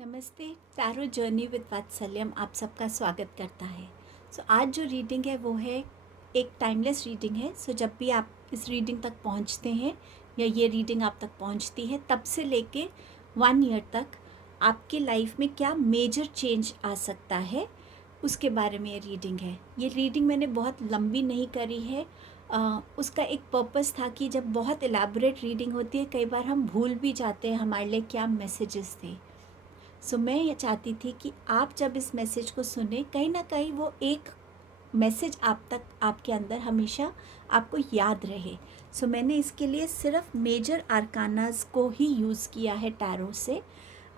नमस्ते। Tarot journey with वात्सल्यम आप सबका स्वागत करता है। आज जो रीडिंग है वो है एक टाइमलेस रीडिंग है। जब भी आप इस रीडिंग तक पहुंचते हैं या ये रीडिंग आप तक पहुंचती है तब से लेके 1 ईयर तक आपके लाइफ में क्या मेजर चेंज आ सकता है उसके बारे में ये रीडिंग है। ये रीडिंग मैंने बहुत लंबी नहीं करी है। उसका एक पर्पस था कि जब बहुत एलैबोरेट रीडिंग होती है कई बार हम भूल भी जाते हैं हमारे लिए क्या मैसेजेस थे। मैं ये चाहती थी कि आप जब इस मैसेज को सुने कहीं ना कहीं वो एक मैसेज आप तक आपके अंदर हमेशा आपको याद रहे। मैंने इसके लिए सिर्फ मेजर आर्कानास को ही यूज़ किया है टैरो से।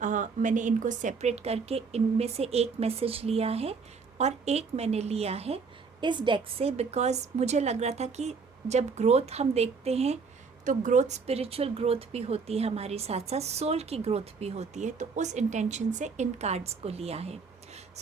मैंने इनको सेपरेट करके इनमें से एक मैसेज लिया है और एक मैंने लिया है इस डेक से, बिकॉज़ मुझे लग रहा था कि जब ग्रोथ हम देखते हैं तो ग्रोथ स्पिरिचुअल ग्रोथ भी होती है, हमारी साथ साथ सोल की ग्रोथ भी होती है। तो उस इंटेंशन से इन कार्ड्स को लिया है।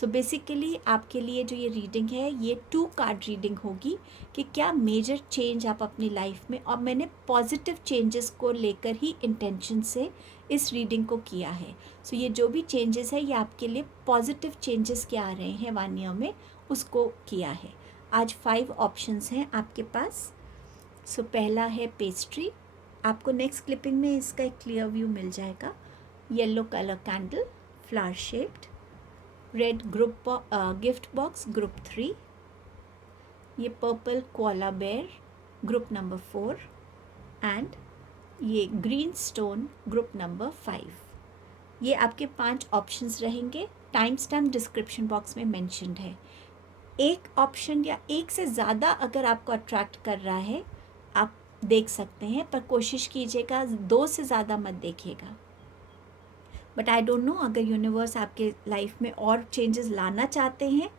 बेसिकली आपके लिए जो ये रीडिंग है ये 2 कार्ड रीडिंग होगी कि क्या मेजर चेंज आप अपनी लाइफ में, और मैंने पॉजिटिव चेंजेस को लेकर ही इंटेंशन से इस रीडिंग को किया है। ये जो भी चेंजेस है ये आपके लिए पॉजिटिव चेंजेस क्या आ रहे हैं 1 ईयर में उसको किया है। आज 5 ऑप्शंस हैं आपके पास। पहला है पेस्ट्री। आपको नेक्स्ट क्लिपिंग में इसका एक क्लियर व्यू मिल जाएगा। Yellow colour candle, flower shaped. Red group gift box group 3। ये purple koala bear group number 4 and ये ग्रीन स्टोन ग्रुप नंबर 5। ये आपके 5 ऑप्शंस रहेंगे। टाइम स्टैम्प डिस्क्रिप्शन बॉक्स में मेंशन्ड है। एक ऑप्शन या एक से ज़्यादा अगर आपको अट्रैक्ट कर रहा है आप देख सकते हैं, पर कोशिश कीजिएगा 2 से ज़्यादा मत देखिएगा। बट आई डोंट नो, अगर यूनिवर्स आपके लाइफ में और चेंजेस लाना चाहते हैं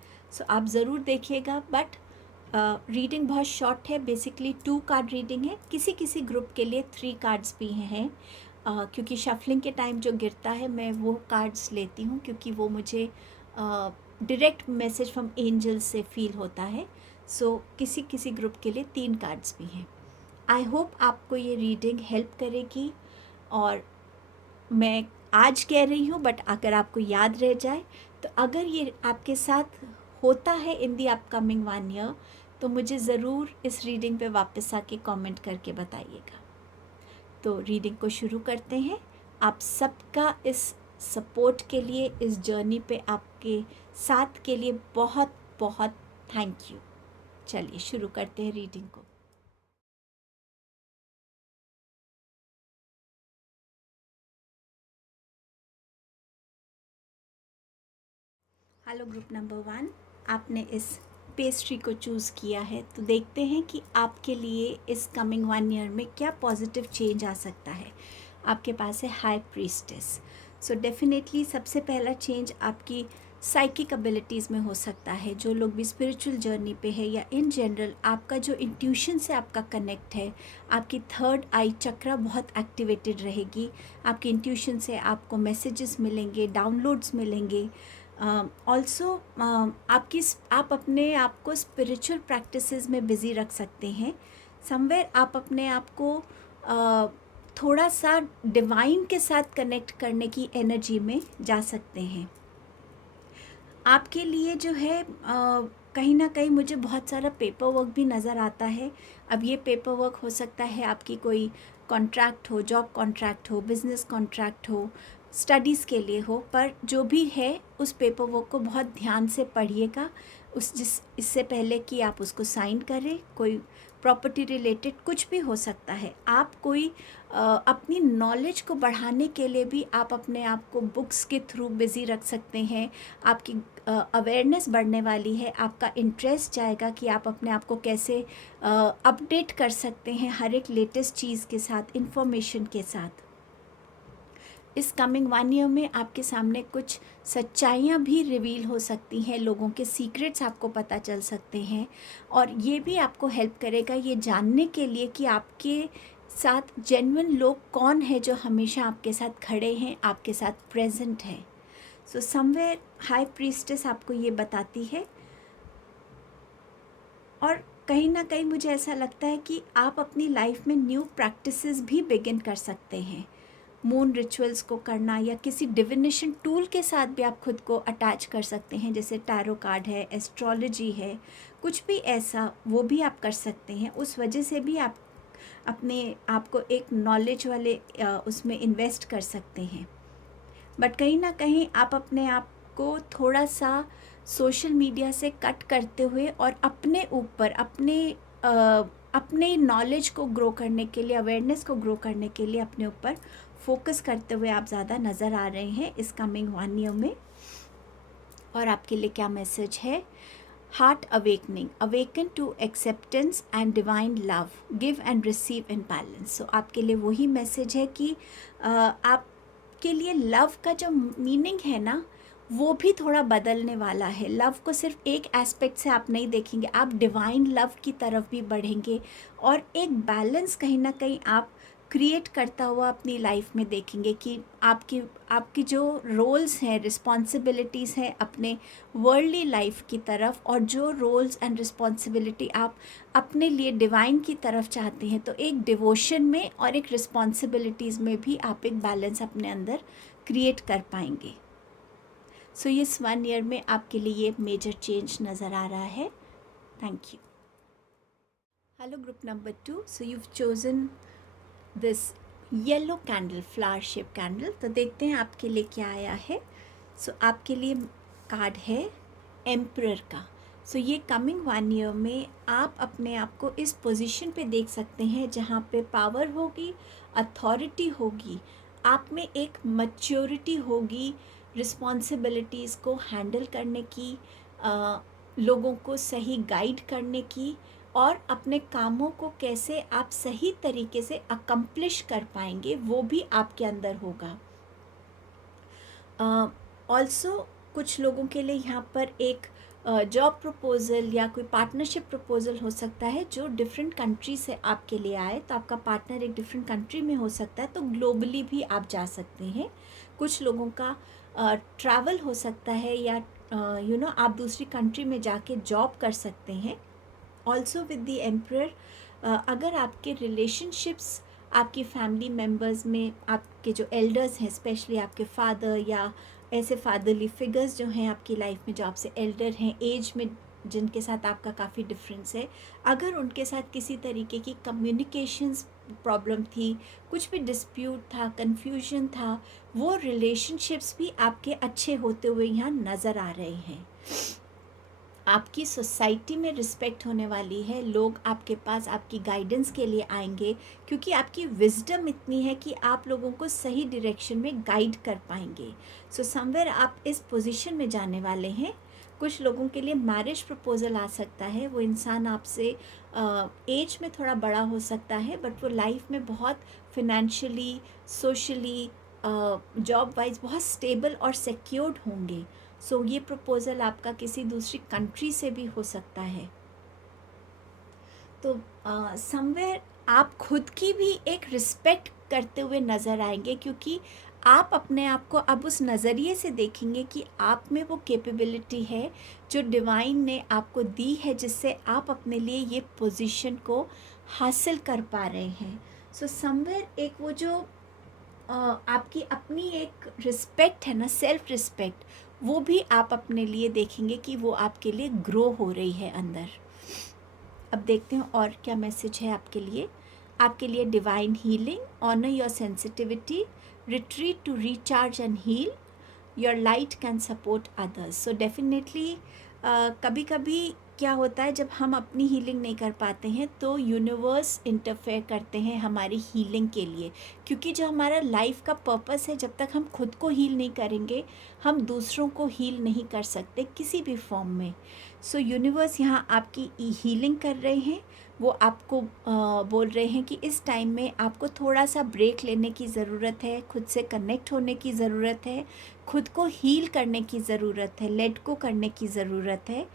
आप ज़रूर देखिएगा। बट रीडिंग बहुत शॉर्ट है, बेसिकली 2 कार्ड रीडिंग है। किसी किसी ग्रुप के लिए 3 कार्ड्स भी हैं, क्योंकि शफलिंग के टाइम जो गिरता है मैं वो कार्ड्स लेती हूँ क्योंकि वो मुझे डायरेक्ट मैसेज फ्रॉम एंजल्स से फील होता है। किसी किसी ग्रुप के लिए 3 कार्ड्स भी हैं। आई होप आपको ये रीडिंग हेल्प करेगी, और मैं आज कह रही हूँ बट अगर आपको याद रह जाए तो अगर ये आपके साथ होता है इन दी अपकमिंग 1 ईयर तो मुझे ज़रूर इस रीडिंग पे वापस आके कमेंट करके बताइएगा। तो रीडिंग को शुरू करते हैं। आप सबका इस सपोर्ट के लिए, इस जर्नी पे आपके साथ के लिए बहुत बहुत थैंक यू। चलिए शुरू करते हैं रीडिंग को। हेलो ग्रुप नंबर 1, आपने इस पेस्ट्री को चूज़ किया है तो देखते हैं कि आपके लिए इस कमिंग 1 ईयर में क्या पॉजिटिव चेंज आ सकता है। आपके पास है हाई प्रीस्टेस। डेफिनेटली सबसे पहला चेंज आपकी साइकिक एबिलिटीज़ में हो सकता है। जो लोग भी स्पिरिचुअल जर्नी पे है या इन जनरल आपका जो इंट्यूशन से आपका कनेक्ट है, आपकी 3rd आई चक्रा बहुत एक्टिवेटेड रहेगी। आपकी इंट्यूशन से आपको मैसेजेस मिलेंगे, डाउनलोड्स मिलेंगे। ऑल्सो आप अपने आप को स्पिरिचुअल प्रैक्टिसेस में बिज़ी रख सकते हैं। समवेयर आप अपने आप को थोड़ा सा डिवाइन के साथ कनेक्ट करने की एनर्जी में जा सकते हैं। आपके लिए जो है कहीं ना कहीं मुझे बहुत सारा पेपर वर्क भी नज़र आता है। अब ये पेपर वर्क हो सकता है आपकी कोई कॉन्ट्रैक्ट हो, जॉब कॉन्ट्रैक्ट हो, बिज़नेस कॉन्ट्रैक्ट हो, स्टडीज़ के लिए हो, पर जो भी है उस पेपर वर्क को बहुत ध्यान से पढ़िएगा इससे पहले कि आप उसको साइन करें। कोई प्रॉपर्टी रिलेटेड कुछ भी हो सकता है। आप कोई अपनी नॉलेज को बढ़ाने के लिए भी आप अपने आप को बुक्स के थ्रू बिज़ी रख सकते हैं। आपकी अवेयरनेस बढ़ने वाली है, आपका इंटरेस्ट जाएगा कि आप अपने आप को कैसे अपडेट कर सकते हैं हर एक लेटेस्ट चीज़ के साथ, इंफॉर्मेशन के साथ। इस कमिंग 1 ईयर में आपके सामने कुछ सच्चाइयाँ भी रिवील हो सकती हैं, लोगों के सीक्रेट्स आपको पता चल सकते हैं, और ये भी आपको हेल्प करेगा ये जानने के लिए कि आपके साथ जेन्युइन लोग कौन है जो हमेशा आपके साथ खड़े हैं, आपके साथ प्रेजेंट है। समवेयर हाई प्रीस्टेस आपको ये बताती है, और कहीं ना कहीं मुझे ऐसा लगता है कि आप अपनी लाइफ में न्यू प्रैक्टिसेस भी बिगिन कर सकते हैं। मून रिचुअल्स को करना, या किसी डिविनेशन टूल के साथ भी आप खुद को अटैच कर सकते हैं, जैसे टैरो कार्ड है, एस्ट्रोलॉजी है, कुछ भी ऐसा वो भी आप कर सकते हैं। उस वजह से भी आप अपने आप को एक नॉलेज वाले उसमें इन्वेस्ट कर सकते हैं। बट कहीं ना कहीं आप अपने आप को थोड़ा सा सोशल मीडिया से कट करते हुए और अपने ऊपर अपने नॉलेज को ग्रो करने के लिए, अवेयरनेस को ग्रो करने के लिए अपने ऊपर फोकस करते हुए आप ज़्यादा नज़र आ रहे हैं इस कमिंग 1 ईयर में। और आपके लिए क्या मैसेज है? Heart awakening, awaken to acceptance and divine love, give and receive in balance. So आपके लिए वही मैसेज है कि आपके लिए लव का जो मीनिंग है ना, वो भी थोड़ा बदलने वाला है। लव को सिर्फ एक एस्पेक्ट से आप नहीं देखेंगे, आप डिवाइन लव की तरफ भी बढ़ेंगे और एक बैलेंस कहीं ना कहीं आप क्रिएट करता हुआ अपनी लाइफ में देखेंगे कि आपकी जो रोल्स हैं, रिस्पॉन्सिबिलिटीज़ हैं अपने वर्ल्डली लाइफ की तरफ, और जो रोल्स एंड रिस्पॉन्सिबिलिटी आप अपने लिए डिवाइन की तरफ चाहते हैं, तो एक डिवोशन में और एक रिस्पॉन्सिबिलिटीज़ में भी आप एक बैलेंस अपने अंदर क्रिएट कर पाएंगे। सो इस 1 ईयर में आपके लिए ये मेजर चेंज नज़र आ रहा है। Thank you. Hello group number 2, so you've chosen this yellow candle, flower shape candle. तो देखते हैं आपके लिए क्या आया है। सो आपके लिए कार्ड है एम्परर का। सो ये कमिंग 1 ईयर में आप अपने आप को इस पोजीशन पे देख सकते हैं जहाँ पे पावर होगी, अथॉरिटी होगी, आप में एक मैच्योरिटी होगी, रिस्पॉन्सिबिलिटीज़ को हैंडल करने की, लोगों को सही गाइड करने की, और अपने कामों को कैसे आप सही तरीके से अकम्प्लिश कर पाएंगे वो भी आपके अंदर होगा। ऑल्सो कुछ लोगों के लिए यहाँ पर एक जॉब प्रपोज़ल या कोई पार्टनरशिप प्रपोज़ल हो सकता है जो डिफरेंट कंट्री से आपके लिए आए। तो आपका पार्टनर एक डिफरेंट कंट्री में हो सकता है, तो ग्लोबली भी आप जा सकते हैं। कुछ लोगों का ट्रैवल हो सकता है, या आप दूसरी कंट्री में जाके जॉब कर सकते हैं। ऑल्सो विद द एम्परर, अगर आपके रिलेशनशिप्स, आपकी फैमिली मेम्बर्स में आपके जो एल्डर्स हैं, स्पेशली आपके फादर या ऐसे फादरली फिगर्स जो हैं आपकी लाइफ में, जो आपसे एल्डर हैं एज में, जिनके साथ आपका काफ़ी डिफरेंस है, अगर उनके साथ किसी तरीके की कम्युनिकेशंस प्रॉब्लम थी, कुछ भी डिस्प्यूट था, कन्फ्यूजन था, वो रिलेशनशिप्स भी आपके अच्छे होते हुए यहाँ नज़र आ रहे हैं। आपकी सोसाइटी में रिस्पेक्ट होने वाली है, लोग आपके पास आपकी गाइडेंस के लिए आएंगे, क्योंकि आपकी विजडम इतनी है कि आप लोगों को सही डायरेक्शन में गाइड कर पाएंगे। सो समवेयर आप इस पोजीशन में जाने वाले हैं। कुछ लोगों के लिए मैरिज प्रपोजल आ सकता है। वो इंसान आपसे एज में थोड़ा बड़ा हो सकता है, बट वो लाइफ में बहुत फिनेंशियली, सोशली, जॉब वाइज बहुत स्टेबल और सिक्योर्ड होंगे। सो ये प्रपोज़ल आपका किसी दूसरी कंट्री से भी हो सकता है। तो समवेयर आप खुद की भी एक रिस्पेक्ट करते हुए नज़र आएंगे, क्योंकि आप अपने आप को अब उस नज़रिए से देखेंगे कि आप में वो कैपेबिलिटी है जो डिवाइन ने आपको दी है, जिससे आप अपने लिए ये पोजीशन को हासिल कर पा रहे हैं। सो समवेयर एक वो जो आपकी अपनी एक रिस्पेक्ट है ना, सेल्फ रिस्पेक्ट, वो भी आप अपने लिए देखेंगे कि वो आपके लिए ग्रो हो रही है अंदर। अब देखते हैं और क्या मैसेज है आपके लिए। आपके लिए divine healing, honour your sensitivity, retreat to recharge and heal, your light can support others. So definitely कभी कभी क्या होता है, जब हम अपनी हीलिंग नहीं कर पाते हैं तो यूनिवर्स इंटरफेयर करते हैं हमारी हीलिंग के लिए, क्योंकि जो हमारा लाइफ का पर्पस है, जब तक हम खुद को हील नहीं करेंगे हम दूसरों को हील नहीं कर सकते किसी भी फॉर्म में। सो यूनिवर्स यहाँ आपकी हीलिंग कर रहे हैं। वो आपको बोल रहे हैं कि इस टाइम में आपको थोड़ा सा ब्रेक लेने की ज़रूरत है, खुद से कनेक्ट होने की ज़रूरत है, खुद को हील करने की ज़रूरत है, लेट गो करने की ज़रूरत है।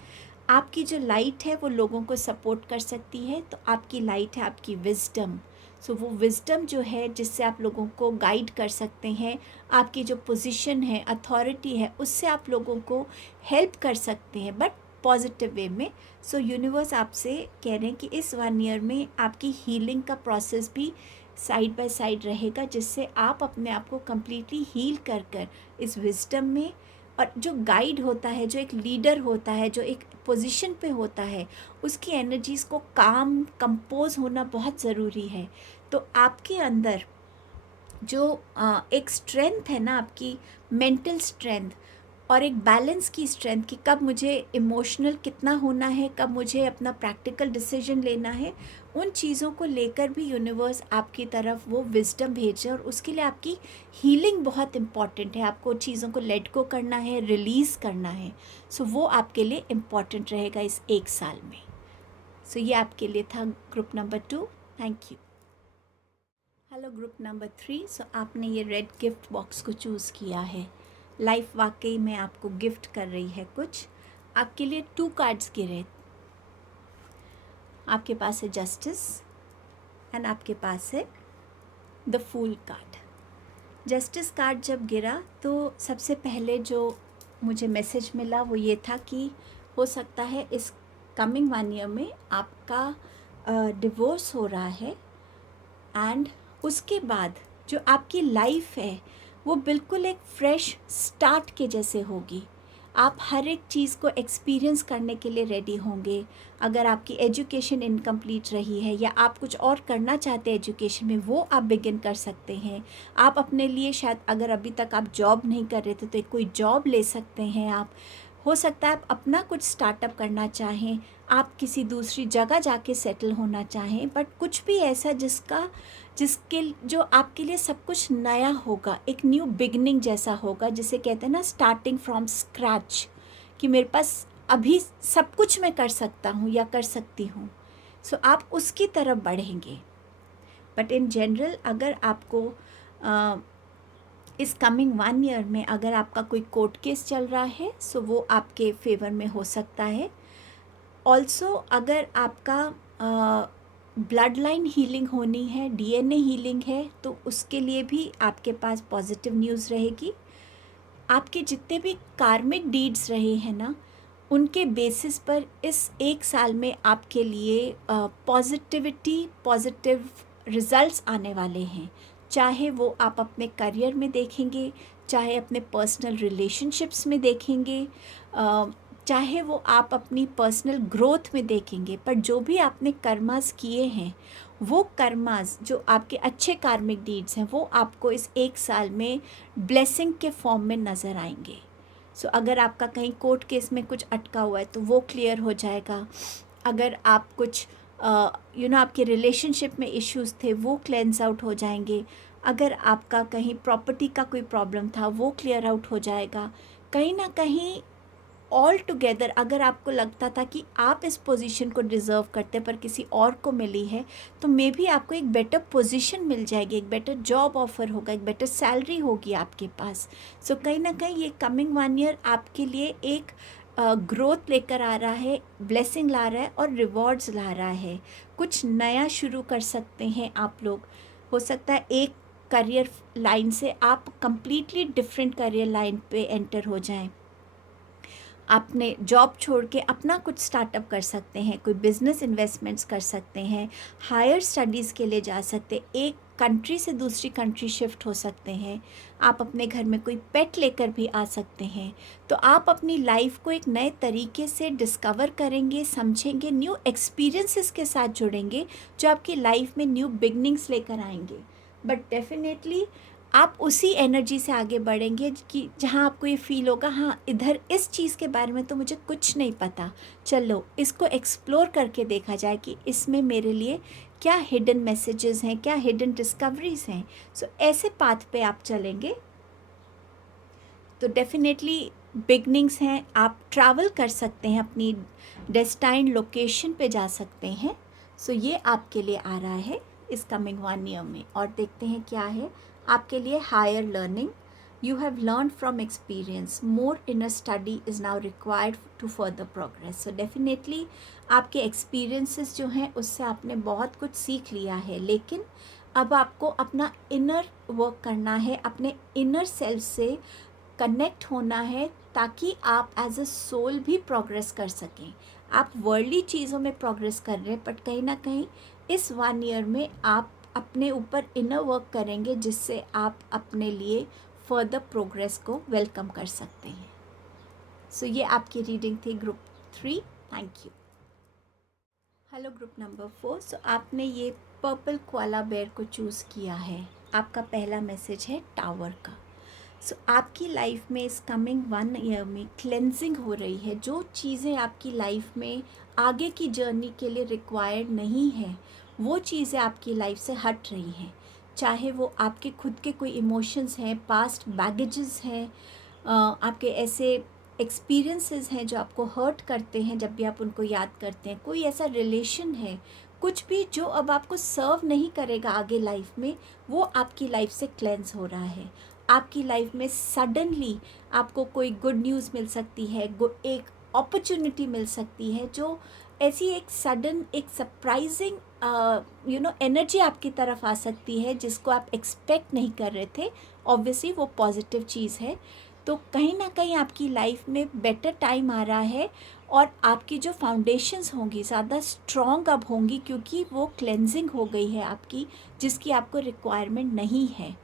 आपकी जो लाइट है वो लोगों को सपोर्ट कर सकती है, तो आपकी लाइट है आपकी विजडम। सो वो विजडम जो है जिससे आप लोगों को गाइड कर सकते हैं, आपकी जो पोजीशन है, अथॉरिटी है, उससे आप लोगों को हेल्प कर सकते हैं, बट पॉजिटिव वे में। सो यूनिवर्स आपसे कह रहे हैं कि इस 1 ईयर में आपकी हीलिंग का प्रोसेस भी साइड बाय साइड रहेगा, जिससे आप अपने आप को कम्प्लीटली हील कर कर इस विजडम में, और जो गाइड होता है, जो एक लीडर होता है, जो एक पोजीशन पे होता है, उसकी एनर्जीज़ को काम कंपोज होना बहुत ज़रूरी है। तो आपके अंदर जो एक स्ट्रेंथ है ना, आपकी मेंटल स्ट्रेंथ और एक बैलेंस की स्ट्रेंथ, कि कब मुझे इमोशनल कितना होना है, कब मुझे अपना प्रैक्टिकल डिसीजन लेना है, उन चीज़ों को लेकर भी यूनिवर्स आपकी तरफ वो विजडम भेजे, और उसके लिए आपकी हीलिंग बहुत इम्पॉर्टेंट है। आपको चीज़ों को लेट गो करना है, रिलीज़ करना है। सो वो आपके लिए इम्पॉर्टेंट रहेगा इस एक साल में। सो ये आपके लिए था group number 2। Thank you. Hello group number 3। सो आपने ये रेड गिफ्ट बॉक्स को चूज़ किया है। लाइफ वाकई में आपको गिफ्ट कर रही है कुछ। आपके लिए 2 कार्ड्स गिरे। आपके पास है जस्टिस एंड आपके पास है the fool card. Justice card जब गिरा तो सबसे पहले जो मुझे मैसेज मिला वो ये था कि हो सकता है इस कमिंग 1 ईयर में आपका डिवोर्स हो रहा है, एंड उसके बाद जो आपकी लाइफ है वो बिल्कुल एक फ्रेश स्टार्ट के जैसे होगी। आप हर एक चीज़ को एक्सपीरियंस करने के लिए रेडी होंगे। अगर आपकी एजुकेशन इनकम्प्लीट रही है या आप कुछ और करना चाहते हैं एजुकेशन में, वो आप बिगिन कर सकते हैं। आप अपने लिए शायद, अगर अभी तक आप जॉब नहीं कर रहे थे तो एक कोई जॉब ले सकते हैं आप। हो सकता है आप अपना कुछ स्टार्टअप करना चाहें, आप किसी दूसरी जगह जाके सेटल होना चाहें, बट कुछ भी ऐसा जिसके जो आपके लिए सब कुछ नया होगा, एक न्यू बिगनिंग जैसा होगा, जिसे कहते हैं ना स्टार्टिंग फ्रॉम स्क्रैच, कि मेरे पास अभी सब कुछ मैं कर सकता हूँ या कर सकती हूँ। सो आप उसकी तरफ बढ़ेंगे। बट इन जनरल अगर आपको इस कमिंग 1 ईयर में अगर आपका कोई कोर्ट केस चल रहा है, सो वो आपके फेवर में हो सकता है। ऑल्सो अगर आपका ब्लड लाइन हीलिंग होनी है, डीएनए हीलिंग है, तो उसके लिए भी आपके पास पॉजिटिव न्यूज़ रहेगी। आपके जितने भी कार्मिक डीड्स रहे हैं ना, उनके बेसिस पर इस एक साल में आपके लिए पॉजिटिव रिजल्ट्स आने वाले हैं। चाहे वो आप अपने करियर में देखेंगे, चाहे अपने पर्सनल रिलेशनशिप्स में देखेंगे, चाहे वो आप अपनी पर्सनल ग्रोथ में देखेंगे, पर जो भी आपने कर्मास किए हैं, वो कर्मास जो आपके अच्छे कार्मिक डीड्स हैं, वो आपको इस एक साल में ब्लेसिंग के फॉर्म में नज़र आएंगे। सो अगर आपका कहीं कोर्ट केस में कुछ अटका हुआ है तो वो क्लियर हो जाएगा। अगर आप कुछ आपके रिलेशनशिप में इश्यूज़ थे, वो क्लेंस आउट हो जाएंगे। अगर आपका कहीं प्रॉपर्टी का कोई प्रॉब्लम था, वो क्लियर आउट हो जाएगा। कहीं ना कहीं ऑल टुगेदर अगर आपको लगता था कि आप इस पोजीशन को डिज़र्व करते पर किसी और को मिली है, तो मे बी आपको एक बेटर पोजीशन मिल जाएगी, एक बेटर जॉब ऑफर होगा, एक बेटर सैलरी होगी आपके पास। सो कहीं ना कहीं ये कमिंग 1 ईयर आपके लिए एक ग्रोथ लेकर आ रहा है, ब्लेसिंग ला रहा है और रिवॉर्ड्स ला रहा है। कुछ नया शुरू कर सकते हैं आप लोग। हो सकता है एक करियर लाइन से आप कंप्लीटली डिफरेंट करियर लाइन पे एंटर हो जाएं। आपने जॉब छोड़ के अपना कुछ स्टार्टअप कर सकते हैं, कोई बिजनेस इन्वेस्टमेंट्स कर सकते हैं, हायर स्टडीज़ के लिए जा सकते, एक कंट्री से दूसरी कंट्री शिफ्ट हो सकते हैं, आप अपने घर में कोई पेट लेकर भी आ सकते हैं। तो आप अपनी लाइफ को एक नए तरीके से डिस्कवर करेंगे, समझेंगे, न्यू एक्सपीरियंसेस के साथ जुड़ेंगे, जो आपकी लाइफ में न्यू बिगनिंग्स लेकर आएंगे। बट डेफिनेटली आप उसी एनर्जी से आगे बढ़ेंगे कि जहाँ आपको ये फील होगा, हाँ इधर इस चीज़ के बारे में तो मुझे कुछ नहीं पता, चलो इसको एक्सप्लोर करके देखा जाए कि इसमें मेरे लिए क्या हिडन मैसेजेस हैं, क्या हिडन डिस्कवरीज हैं। सो ऐसे पाथ पे आप चलेंगे तो डेफिनेटली बिगनिंग्स हैं। आप ट्रैवल कर सकते हैं, अपनी डेस्टाइन्ड लोकेशन पे जा सकते हैं। सो ये आपके लिए आ रहा है इस कमिंग 1 ईयर में। और देखते हैं क्या है आपके लिए। Higher learning, you have learn from experience, more inner study is now required to further progress. So definitely आपके एक्सपीरियंसेस जो हैं उससे आपने बहुत कुछ सीख लिया है, लेकिन अब आपको अपना इनर वर्क करना है, अपने इनर सेल्फ से कनेक्ट होना है, ताकि आप एज अ सोल भी प्रोग्रेस कर सकें। आप वर्ल्डली चीज़ों में प्रोग्रेस कर रहे हैं, बट कहीं ना कहीं इस 1 ईयर में आप अपने ऊपर इनर वर्क करेंगे जिससे आप अपने लिए फर्दर प्रोग्रेस को वेलकम कर सकते हैं। सो ये आपकी रीडिंग थी group 3। Thank you. Hello group number 4। सो आपने ये पर्पल कोआला बेयर को चूज़ किया है। आपका पहला मैसेज है टावर का। सो आपकी लाइफ में इस कमिंग 1 ईयर में क्लेंजिंग हो रही है। जो चीज़ें आपकी लाइफ में आगे की जर्नी के लिए रिक्वायर्ड नहीं है, वो चीज़ें आपकी लाइफ से हट रही हैं। चाहे वो आपके खुद के कोई इमोशंस हैं, पास्ट बैगेजेस हैं, आपके ऐसे एक्सपीरियंसेस हैं जो आपको हर्ट करते हैं जब भी आप उनको याद करते हैं, कोई ऐसा रिलेशन है, कुछ भी जो अब आपको सर्व नहीं करेगा आगे लाइफ में, वो आपकी लाइफ से क्लेंस हो रहा है। आपकी लाइफ में सडनली आपको कोई गुड न्यूज़ मिल सकती है, एक अपॉर्चुनिटी मिल सकती है, जो ऐसी एक सडन एक सरप्राइजिंग एनर्जी आपकी तरफ आ सकती है जिसको आप एक्सपेक्ट नहीं कर रहे थे। ऑब्वियसली वो पॉजिटिव चीज़ है। तो कहीं ना कहीं आपकी लाइफ में बेटर टाइम आ रहा है और आपकी जो फाउंडेशंस होंगी ज़्यादा स्ट्रॉन्ग अब होंगी, क्योंकि वो क्लेंजिंग हो गई है आपकी, जिसकी आपको रिक्वायरमेंट नहीं है।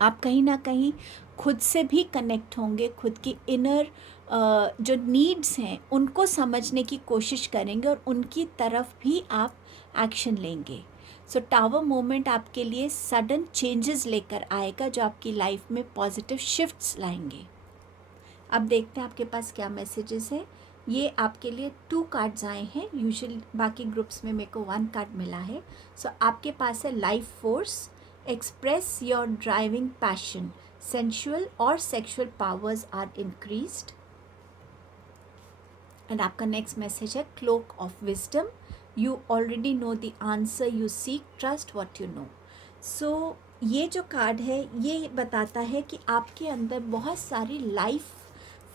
आप कहीं ना कहीं खुद से भी कनेक्ट होंगे, खुद की इनर जो नीड्स हैं उनको समझने की कोशिश करेंगे और उनकी तरफ भी आप एक्शन लेंगे। सो टावर मोमेंट आपके लिए सडन चेंजेस लेकर आएगा जो आपकी लाइफ में पॉजिटिव शिफ्ट्स लाएंगे। अब देखते हैं आपके पास क्या मैसेजेस है। ये आपके लिए 2 कार्ड्स आए हैं। यूजुअली बाकी ग्रुप्स में मेरे को 1 कार्ड मिला है। सो आपके पास है life force, express your driving passion, sensual और sexual powers are increased. And आपका नेक्स्ट मैसेज है cloak of wisdom, you already know the answer you seek, trust what you know. So ये जो कार्ड है ये बताता है कि आपके अंदर बहुत सारी लाइफ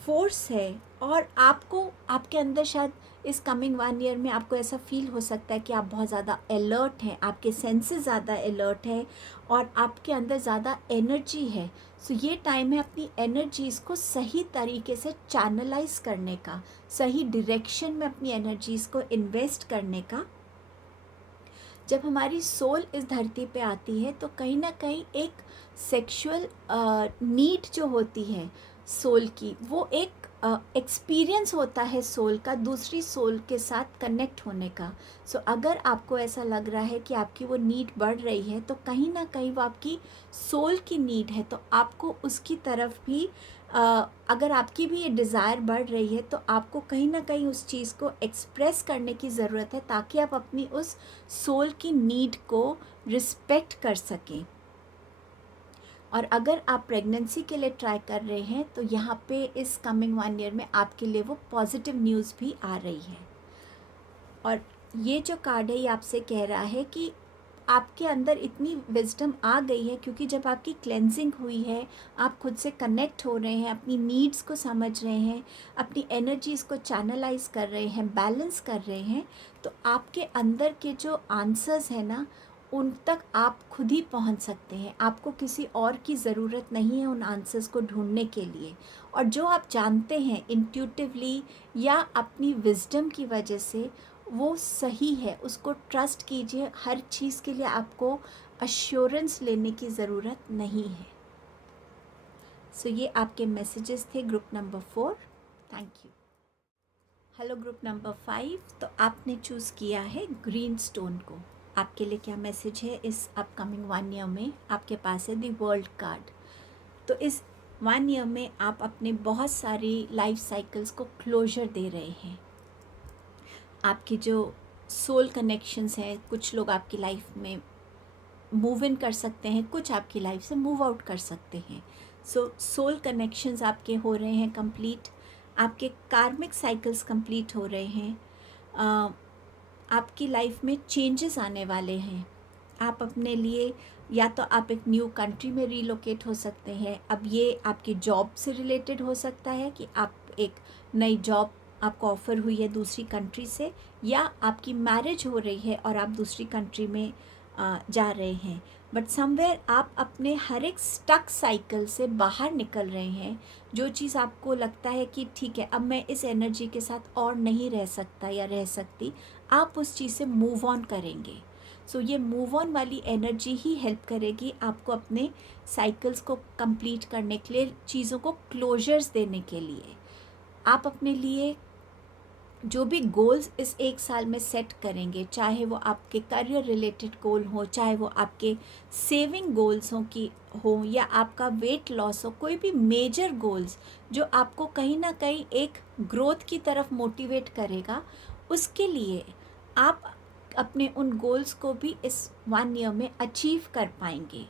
फोर्स है और आपको आपके अंदर शायद इस कमिंग 1 ईयर में आपको ऐसा फील हो सकता है कि आप बहुत ज़्यादा अलर्ट हैं, आपके सेंसेस ज़्यादा अलर्ट है और आपके अंदर ज़्यादा एनर्जी है। सो ये टाइम है अपनी एनर्जीज़ को सही तरीके से चैनलाइज करने का, सही डायरेक्शन में अपनी एनर्जीज़ को इन्वेस्ट करने का। जब हमारी सोल इस धरती पे आती है तो कहीं ना कहीं एक सेक्सुअल नीड जो होती है सोल की, वो एक एक्सपीरियंस होता है सोल का, दूसरी सोल के साथ कनेक्ट होने का। सो अगर आपको ऐसा लग रहा है कि आपकी वो नीड बढ़ रही है तो कहीं ना कहीं वो आपकी सोल की नीड है, तो आपको उसकी तरफ भी अगर आपकी भी ये डिज़ायर बढ़ रही है तो आपको कहीं ना कहीं उस चीज़ को एक्सप्रेस करने की ज़रूरत है ताकि आप अपनी उस सोल की नीड को रिस्पेक्ट कर सकें। और अगर आप प्रेगनेंसी के लिए ट्राई कर रहे हैं तो यहाँ पे इस कमिंग 1 ईयर में आपके लिए वो पॉजिटिव न्यूज़ भी आ रही है। और ये जो कार्ड है ये आपसे कह रहा है कि आपके अंदर इतनी विजडम आ गई है क्योंकि जब आपकी क्लेंजिंग हुई है, आप खुद से कनेक्ट हो रहे हैं, अपनी नीड्स को समझ रहे हैं, अपनी एनर्जीज़ को चैनलाइज कर रहे हैं, बैलेंस कर रहे हैं, तो आपके अंदर के जो आंसर्स हैं ना, उन तक आप खुद ही पहुंच सकते हैं। आपको किसी और की ज़रूरत नहीं है उन आंसर्स को ढूंढने के लिए। और जो आप जानते हैं इंट्यूटिवली या अपनी विजडम की वजह से, वो सही है, उसको ट्रस्ट कीजिए। हर चीज़ के लिए आपको अश्योरेंस लेने की ज़रूरत नहीं है। सो ये आपके मैसेजेस थे group number 4। Thank you. Hello group number 5। तो आपने चूज़ किया है ग्रीन स्टोन को। आपके लिए क्या मैसेज है इस अपकमिंग 1 ईयर में? आपके पास है द वर्ल्ड कार्ड। तो इस 1 ईयर में आप अपने बहुत सारी लाइफ साइकिल्स को क्लोजर दे रहे हैं। आपकी जो सोल कनेक्शंस हैं, कुछ लोग आपकी लाइफ में मूव इन कर सकते हैं, कुछ आपकी लाइफ से मूव आउट कर सकते हैं। सो सोल कनेक्शंस आपके हो रहे हैं कंप्लीट, आपके कार्मिक साइकिल्स कंप्लीट हो रहे हैं, आपकी लाइफ में चेंजेस आने वाले हैं। आप अपने लिए या तो आप एक न्यू कंट्री में रीलोकेट हो सकते हैं। अब ये आपकी जॉब से रिलेटेड हो सकता है कि आप एक नई जॉब आपको ऑफ़र हुई है दूसरी कंट्री से, या आपकी मैरिज हो रही है और आप दूसरी कंट्री में जा रहे हैं। बट समवेयर आप अपने हर एक स्टक साइकिल से बाहर निकल रहे हैं। जो चीज़ आपको लगता है कि ठीक है, अब मैं इस एनर्जी के साथ और नहीं रह सकता या रह सकती, आप उस चीज़ से मूव ऑन करेंगे। सो ये मूव ऑन वाली एनर्जी ही हेल्प करेगी आपको अपने साइकिल्स को कंप्लीट करने के लिए, चीज़ों को क्लोजर्स देने के लिए। आप अपने लिए जो भी गोल्स इस एक साल में सेट करेंगे, चाहे वो आपके करियर रिलेटेड गोल हो, चाहे वो आपके सेविंग गोल्स हो या आपका वेट लॉस हो, कोई भी मेजर गोल्स जो आपको कहीं ना कहीं एक ग्रोथ की तरफ मोटिवेट करेगा, उसके लिए आप अपने उन गोल्स को भी इस 1 ईयर में अचीव कर पाएंगे।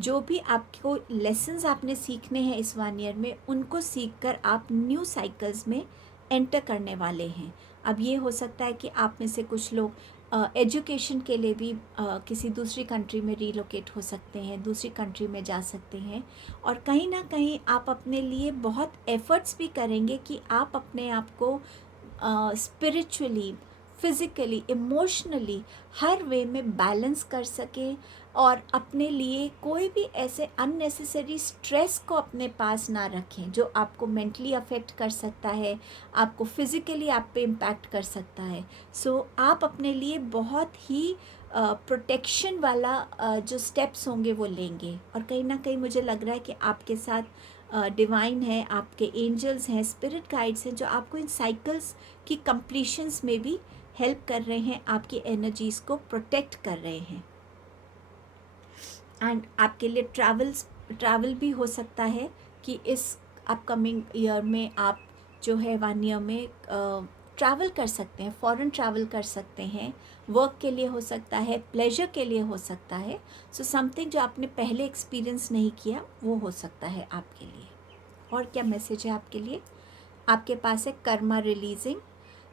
जो भी आपको लेसन्स आपने सीखने हैं इस 1 ईयर में, उनको सीख कर आप न्यू साइकिल्स में एंटर करने वाले हैं। अब ये हो सकता है कि आप में से कुछ लोग एजुकेशन के लिए भी किसी दूसरी कंट्री में रीलोकेट हो सकते हैं, दूसरी कंट्री में जा सकते हैं, और कहीं ना कहीं आप अपने लिए बहुत एफ़र्ट्स भी करेंगे कि आप अपने आप को स्पिरिचुअली, फिज़िकली, इमोशनली हर वे में बैलेंस कर सकें, और अपने लिए कोई भी ऐसे अननेसेसरी स्ट्रेस को अपने पास ना रखें जो आपको मेंटली अफेक्ट कर सकता है, आपको फिज़िकली आप पे इम्पैक्ट कर सकता है। सो आप अपने लिए बहुत ही प्रोटेक्शन वाला जो स्टेप्स होंगे वो लेंगे, और कहीं ना कहीं मुझे लग रहा है कि आपके साथ डिवाइन है, आपके एंजल्स हैं, स्पिरिट गाइड्स हैं, जो आपको इन साइकिल्स की कंप्लीशंस में भी हेल्प कर रहे हैं, आपकी एनर्जीज़ को प्रोटेक्ट कर रहे हैं। एंड आपके लिए ट्रैवल भी हो सकता है कि इस अपकमिंग ईयर में आप जो है 1 ईयर में ट्रैवल कर सकते हैं, फॉरेन ट्रैवल कर सकते हैं, वर्क के लिए हो सकता है, प्लेजर के लिए हो सकता है। सो समथिंग जो आपने पहले एक्सपीरियंस नहीं किया वो हो सकता है आपके लिए। और क्या मैसेज है आपके लिए? आपके पास है Karma releasing.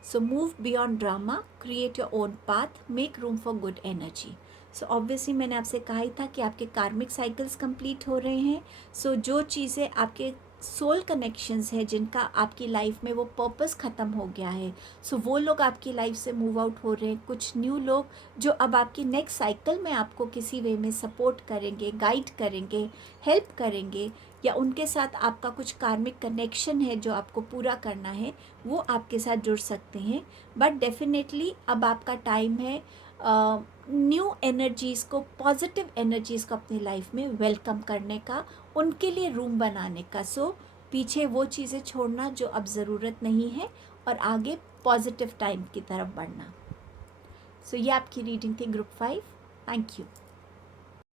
So move beyond drama, create your own path, make room for good energy. So obviously मैंने आपसे कहा ही था कि आपके कार्मिक साइकिल्स कंप्लीट हो रहे हैं। सो जो चीज़ें आपके सोल कनेक्शंस है, जिनका आपकी लाइफ में वो पर्पस ख़त्म हो गया है, सो वो लोग आपकी लाइफ से मूव आउट हो रहे हैं। कुछ न्यू लोग जो अब आपकी नेक्स्ट साइकिल में आपको किसी वे में सपोर्ट करेंगे, गाइड करेंगे, हेल्प करेंगे, या उनके साथ आपका कुछ कार्मिक कनेक्शन है जो आपको पूरा करना है, वो आपके साथ जुड़ सकते हैं। बट डेफिनेटली अब आपका टाइम है न्यू एनर्जीज़ को, पॉजिटिव एनर्जीज़ को अपनी लाइफ में वेलकम करने का, उनके लिए रूम बनाने का। सो पीछे वो चीज़ें छोड़ना जो अब ज़रूरत नहीं है, और आगे पॉजिटिव टाइम की तरफ बढ़ना। सो ये आपकी रीडिंग थी ग्रुप 5। Thank you.